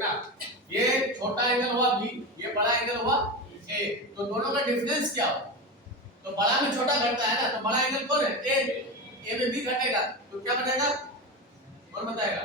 ना, ये छोटा एंगल हुआ बी, ये बड़ा एंगल हुआ ए, तो दोनों का डिफरेंस क्या हो? तो बड़ा में छोटा घटता है ना, तो बड़ा एंगल कौन है? ए में बी घटेगा तो क्या बनेगा? कौन बताएगा?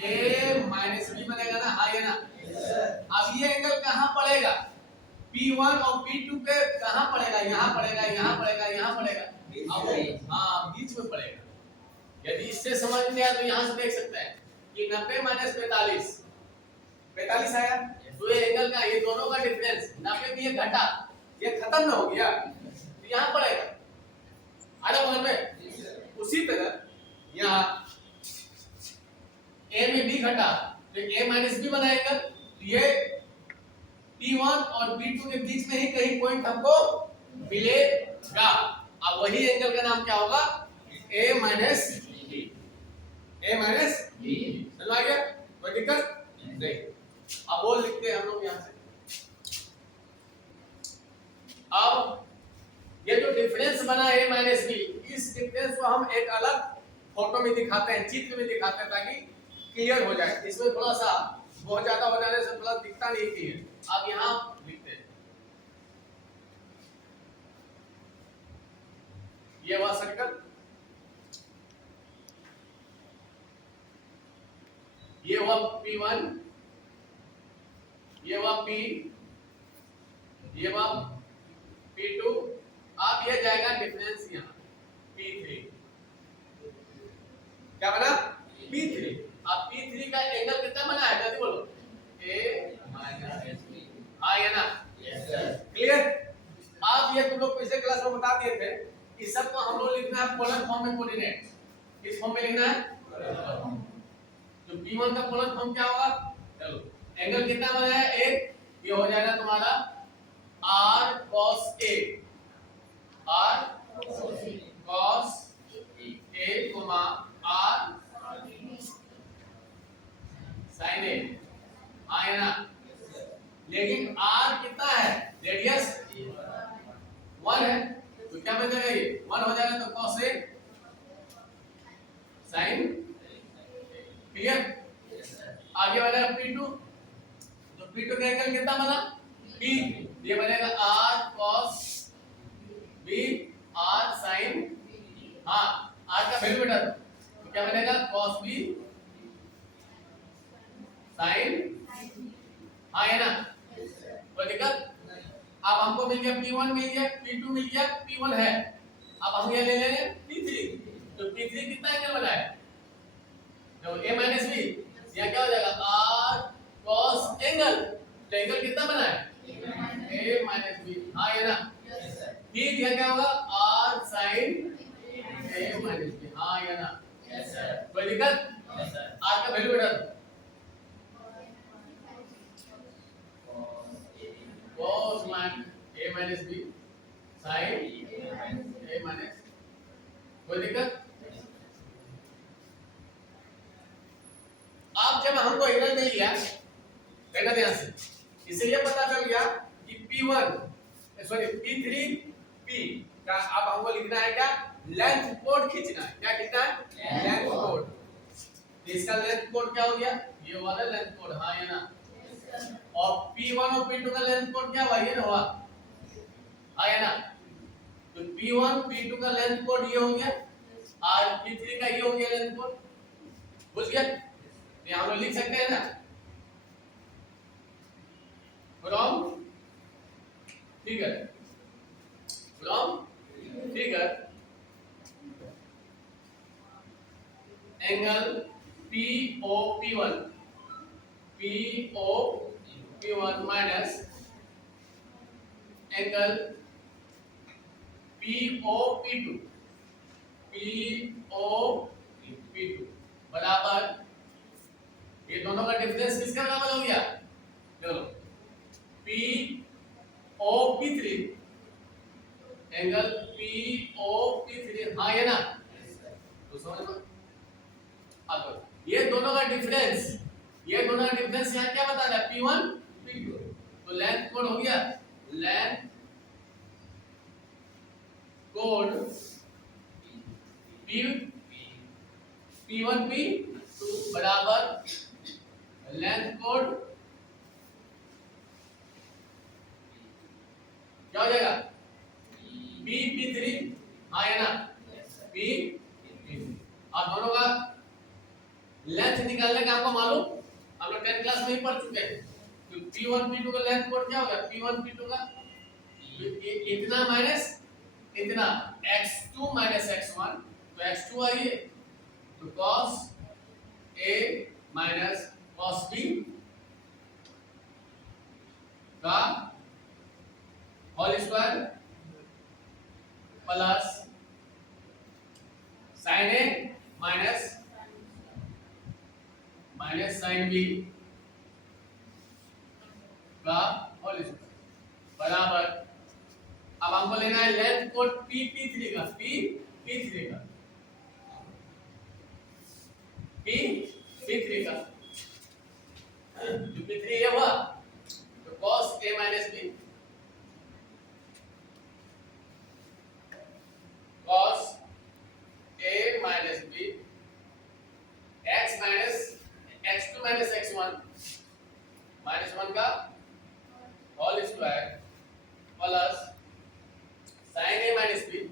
a माइनस बी बनेगा ना, हाँ ये ना। अब ये एंगल कहाँ पड़ेगा? P1 और P2 पे कहाँ पड़ेगा? यहाँ पड़ेगा, यहाँ पड़ेगा, यहाँ पड़ेगा, हाँ बीच में पड़ेगा। यदि इससे समझ में आया तो यहाँ से देख सकते हैं कि 90 माइनस 45, 45 आया, तो ये एंगल का, ये दोनों का डिफरेंस 90 में ये घटा, ये खत्म ना हो गया, तो यहाँ पड़ेगा आधा बगल में। उसी तरह यहाँ a में b घटा तो a माइनस बी बनाएगा, तो ये P1 और P2 के बीच में ही कहीं पॉइंट हमको मिलेगा। अब वही एंगल का नाम क्या होगा? a minus B, a minus B. समझ आ गया? कोई दिक्कत नहीं। अब वो लिखते हैं हम लोग यहाँ से। अब ये जो डिफरेंस बना a माइनस बी, इस डिफरेंस को हम एक अलग फोटो में दिखाते हैं, चित्र में दिखाते हैं, ताकि क्लियर हो जाए। इसमें थोड़ा सा बहुत ज्यादा हो जाने से थोड़ा दिखता नहीं क्लियर। अब यहाँ लिखते हैं, ये हुआ सर्कल, ये हुआ P1, ये हुआ P, ये हुआ P2। अब ये जाएगा डिफरेंस यहाँ P3, क्या बना? P3। अब P3 का एंगल कितना बना है? जल्दी बोलो। a माइनस बी, हाँ ये ना, क्लियर? अब ये तुम लोग पिछले क्लास में बता दिए थे, इस सब को हम लोग लिखना है पोलर फॉर्म में, कोऑर्डिनेट किस फॉर्म में लिखना है? तो P1 का पोलर फॉर्म क्या होगा? चलो, एंगल कितना बना है? एक, ये हो जाएगा तुम्हारा r cos a, r cos a, r sin a, हाँ है ना। लेकिन r कितना है? रेडियस 1 है, तो क्या बन जाएगा? ये 1 हो जाएगा, तो cos a sin, क्लियर? आगे बनेगा P2, तो P2 का एंगल कितना बना? P, ये बनेगा r cos b, r sin, हाँ r का वैल्यू बेटा, तो क्या बनेगा? cos b sin, हाँ है ना, कोई दिक्कत? अब हमको मिल गया P1, मिल गया P2, मिल गया P1 है। अब हम ये ले लेंगे P3, तो P3 कितना एंगल बना है? तो a माइनस बी, यहाँ क्या हो जाएगा? r cos एंगल, तो एंगल कितना बना है? a माइनस बी, हाँ ये ना। फिर यह क्या होगा? r sin a minus B, हाँ ये ना। कोई दिक्कत? r का वैल्यू बेटा cos a minus B sin a minus, कोई दिक्कत? अब जब हमको एंगल मिल गया, देखा ध्यान से, इससे ये पता चल गया कि P1 सॉरी P3 P का अब हमको लिखना है क्या? लेंथ कोड खींचना है। क्या खींचना है? Length code. इसका लेंथ कोड क्या हो गया? ये वाला लेंथ कोड, हाँ ये ना। और P1 और P2 का लेंथ कोड क्या हुआ? ये ना हुआ, हाँ ये ना। तो P1 P2 का लेंथ कोड ये हो गया, और P3 का ये हो गया लेंथ कोड। बुझ गया? ये हम लोग लिख सकते हैं ना, from figure, from figure angle POP1 POP1 minus angle POP2 POP2 बराबर, ये दोनों का डिफरेंस किसका बराबर हो गया? चलो POP3 एंगल POP3, हाँ ये ना। तो समझ लो, अब ये दोनों का डिफरेंस, ये दोनों का डिफरेंस यहाँ क्या बता रहा है? P1 P2, तो लेंथ कोड हो गया, लेंथ कोड P1 P2 बराबर लेंथ कोड लेंथ निकालने का आपको मालूम, हम लोग 10 क्लास में ही पढ़ चुके हैं। तो P1 P2 का लेंथ कोड क्या होगा? P1 P2 का इतना माइनस इतना, x2 माइनस x1, तो x2 आइए तो cos a minus cos b का whole square plus sin a minus sin b का होल स्क्वायर बराबर, अब हमको लेना है लेंथ कोड P3 का, P3 का, P3 का, जो P3 है वह तो cos a minus b, cos a minus b, x minus x2 minus x1 minus 1 का whole square plus sin a minus b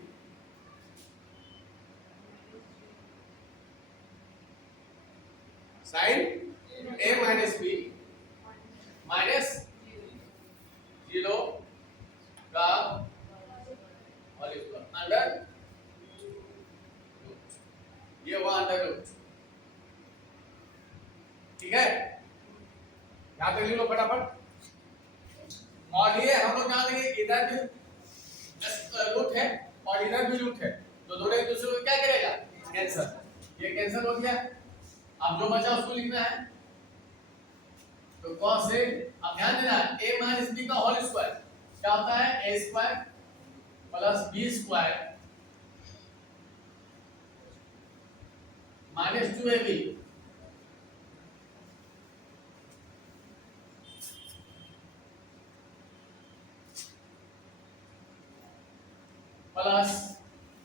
sin a minus b minus 0 का whole square under, ये हुआ under root. ठीक है, यहां तक लिख लो फटाफट। और ये हम लोग जान लेंगे इधर भी रूट है और इधर भी रूट है, तो दोनों एक दूसरे को क्या करेगा? कैंसिल। ये कैंसिल हो गया, अब जो बचा उसको लिखना है। तो cos a, अब ध्यान देना a माइनस b का होल स्क्वायर क्या होता है? a square plus b square minus 2ab plus,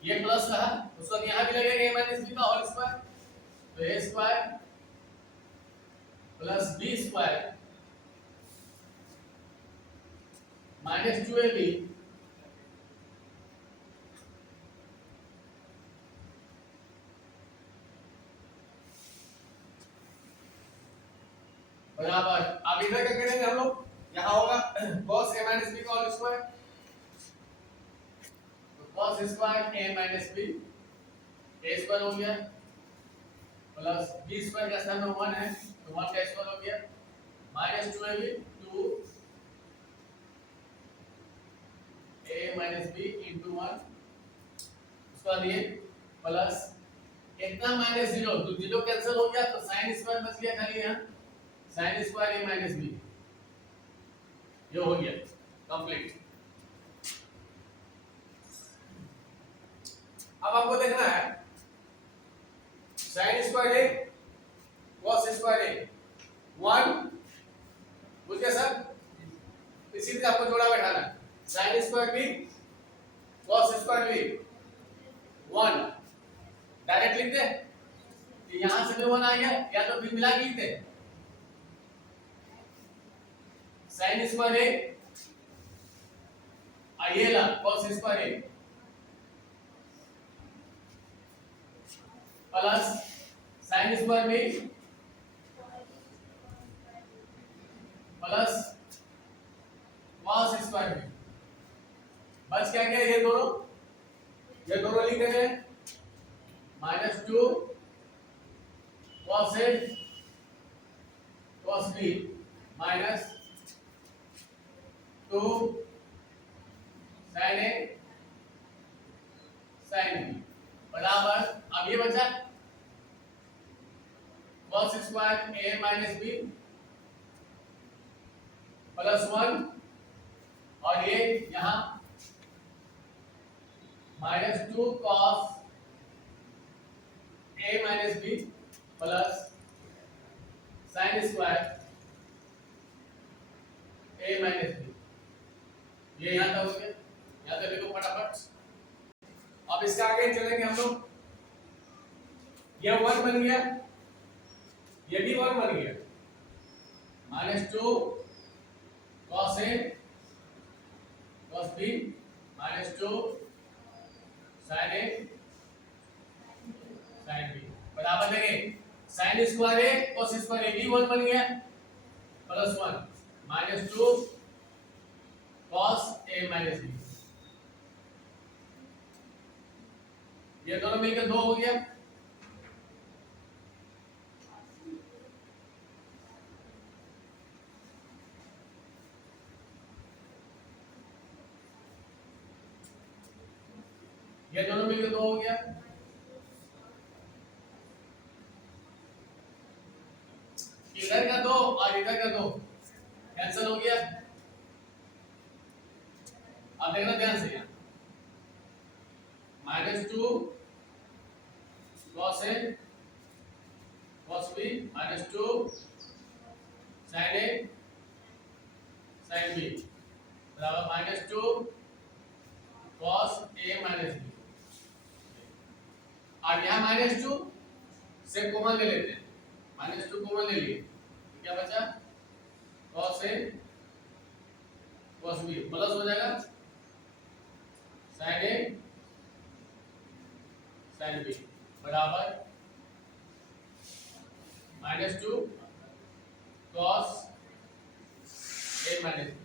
ये प्लस रहा उसको यहां भी लगेगा a माइनस b का होल स्क्वायर, तो a square plus b square minus 2ab बराबर, अब इधर क्या करेंगे हम लोग? यहां होगा cos a माइनस b का होल स्क्वायर, तो cos square a minus b, a square हो गया प्लस b स्क्वायर का स्थान में 1 है तो 1 का स्क्वायर हो गया minus 2ab 2 a minus b into 1 उसके बाद ये प्लस इतना माइनस 0, तो 0 कैंसिल हो गया तो sin स्क्वायर बच गया खाली यहां, sin square a minus b, ये हो गया कंप्लीट। अब आपको देखना है sin square a cos square a 1, बुझ गया सर? इसी तरह आपको जोड़ा बैठाना है, sin square b cos square b 1 direct लिख दे, यहां से भी 1 आ गया, या तो फिर मिला के लिख दे sin स्क्वायर a और ये ला cos square a plus sin square b plus cos square b, बच क्या गया? ये दोनों लिख देंगे minus 2 cos a cos b minus 2 sin a sin b बराबर, अब ये बचा cos square a minus b plus 1 और ये यहां minus 2 cos a minus b plus sin square a minus b, ये यहां तक हो गया, यहां तक लिखो फटाफट। अब इसका आगे चलेंगे हम लोग, ये 1 बन गया, ये भी 1 बन गया minus 2 cos a cos b minus 2 sin a sin b बराबर देंगे sin स्क्वायर स्क्वायर ए cos स्क्वायर ए भी 1 बन गया plus 1 minus 2 cos a minus b, ये दोनों मिलकर 2 हो गया। ये दोनों मिलकर 2 हो गया। इधर का 2 और इधर का 2 कैंसिल हो गया। अब देखना ध्यान से, यहाँ minus 2 cos a cos b minus 2 sin a sin b बराबर minus 2 cos a minus b। और यहाँ माइनस 2 से कॉमन ले लेते हैं, माइनस 2 कॉमन ले लिए तो क्या बचा cos a cos b plus हो जाएगा sin a sin b बराबर minus 2 cos a minus b।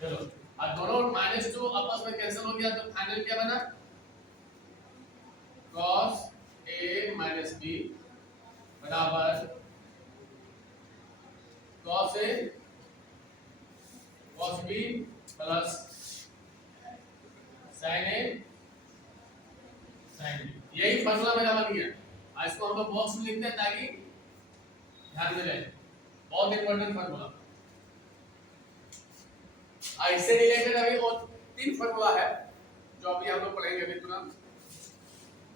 चलो अब दोनों माइनस 2 आपस में कैंसिल हो गया तो फाइनल क्या बना cos a माइनस b बराबर cos a cos b plus sin a sin b। यही फार्मूला मेरा बन गया। आज इसको हम लोग बॉक्स में लिखते हैं ताकि ध्यान में रहे, बहुत इंपॉर्टेंट फार्मूला। इससे रिलेटेड अभी और 3 फार्मूला है जो अभी हम लोग पढ़ेंगे अभी तुरंत।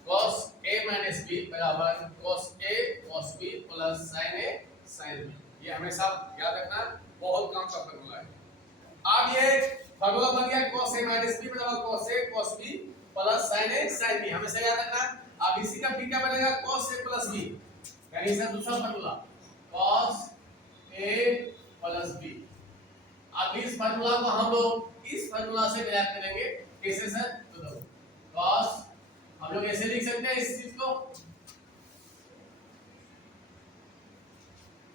cos a माइनस b बराबर cos a cos b plus sin a sin b, ये हमेशा याद रखना, बहुत काम का फार्मूला है। अब ये फार्मूला बन गया cos a माइनस b बराबर cos a cos b plus sin a sin b, हमेशा याद रखना। अब इसी का फिर क्या बनेगा cos a प्लस b, यानी इसका दूसरा formula cos a plus b। अब इस फार्मूला को हम लोग इस फार्मूला से डिराइव करेंगे, कैसे सर? तो देखो cos हम लोग ऐसे लिख सकते हैं इस चीज को,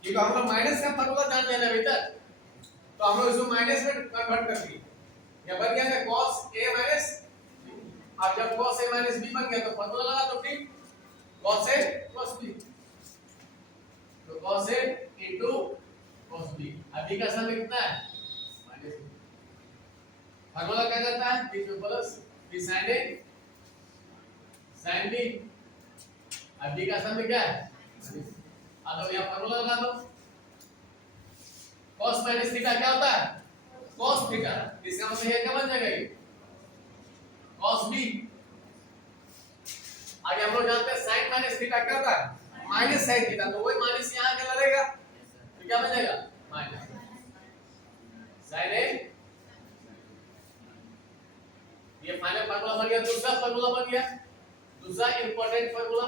क्योंकि हम लोग माइनस का फार्मूला जान रहे हैं अभी तक, तो हम लोग इसको माइनस में कन्वर्ट कर दिए। ये बन गया cos a माइनस, अब जब cos a माइनस b बन गया तो फार्मूला लगा तो ठीक cos a cos b, तो cos a into cos b। अभी का सम कितना है माइनस, फार्मूला क्या करता है बीच में प्लस, फिर sin a sin b, अभी का सम क्या है माइनस। अब तो यहाँ फार्मूला लगा दो, cos माइनस थीटा क्या होता है cos थीटा, इसका मतलब ये क्या बन जाएगा ये cos b। आगे हम लोग जानते हैं sin माइनस थीटा क्या होता है माइनस sin थीटा, तो वही माइनस यहाँ आके लगेगा तो क्या बन जाएगा माइनस sin a। ये फाइनल फार्मूला बन गया, दूसरा फार्मूला बन गया, दूसरा इंपॉर्टेंट फार्मूला,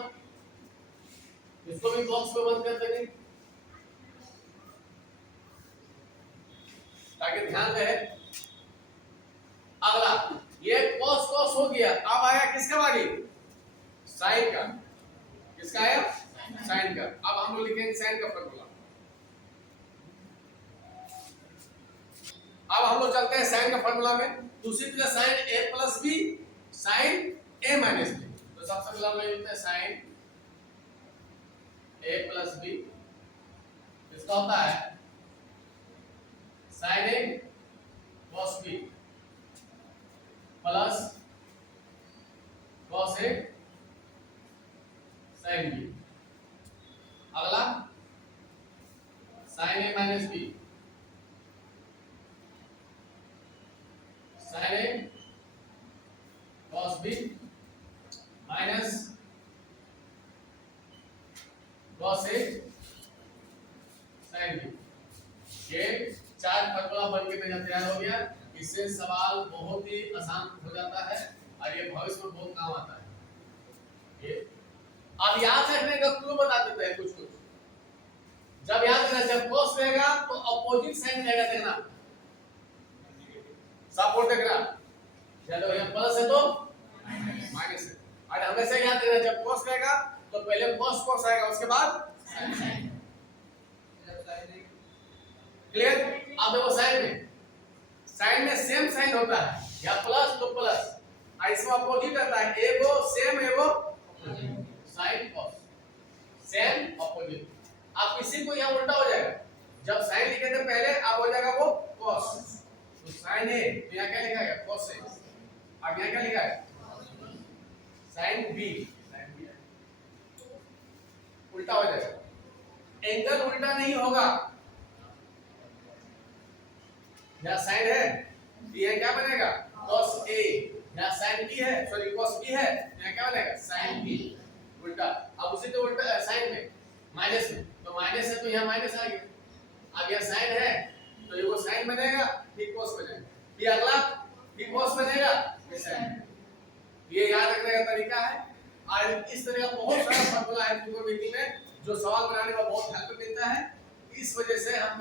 इसको भी बॉक्स में बंद कर देंगे ताकि ध्यान रहे। अगला ये cos cos हो गया, अब आया किसका बारी sin का, किसका आया sin का। अब हम लोग लिखेंगे sin का फार्मूला। अब हम लोग चलते हैं sin का फार्मूला में, दूसरी तरह sin a plus b sin a minus b, तो सबसे पहले हम लोग लिखते हैं sin a प्लस b, इसका होता है sin a cos b plus cos a sin b। अगला sin a minus b sin a cos b minus cos a sin b। ये 4 फार्मूला बन के मेरा तैयार हो गया। इससे सवाल बहुत ही आसान हो जाता है और ये भविष्य में बहुत काम आता है। ये अब याद रखने का क्लू बता देते हैं कुछ कुछ। जब याद रखना, जब cos रहेगा तो अपोजिट साइन रहेगा, देखना सपोर्ट देखना, चलो ये प्लस है तो माइनस है। और हमेशा याद रखना जब cos रहेगा तो पहले cos cos आएगा, उसके बाद क्लियर? अब देखो साइन में सेम साइन होता है, या प्लस तो प्लस, इसमें अपोजिट आता है, एगो सेम एगो साइन कॉस, सेम अपोजिट। आप इसी को यहाँ उल्टा हो जाएगा, जब साइन लिखे थे पहले, अब हो जाएगा वो कॉस, तो साइन ए, तो यहाँ क्या लिखा है कॉस ए, अब यहाँ क्या लिखा है साइन बी, उल्टा हो जाएगा। एंगल उल्टा नहीं होगा, यहाँ साइन है, ये क्या बनेगा cos A, यहाँ साइन B है, सॉरी cos B है, यहाँ क्या बनेगा साइन B, उल्टा। अब उसी तो उल्टा साइन में माइनस में, तो माइनस है तो यहाँ माइनस आ गया, अब यहाँ साइन है तो ये वो साइन बनेगा, फिर cos बनेगा, फिर अगला फिर cos बनेगा, फिर साइन। ये याद रखने का तरीका है, और इस तरह का बहुत सारा फॉर्मूला है ट्रिग्नोमेट्री में, जो सवाल बनाने में बहुत हेल्प मिलता है। इस वजह से हम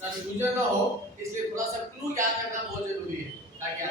कंफ्यूजन ना हो, इसलिए थोड़ा सा क्लू याद करना बहुत जरूरी है, ताकि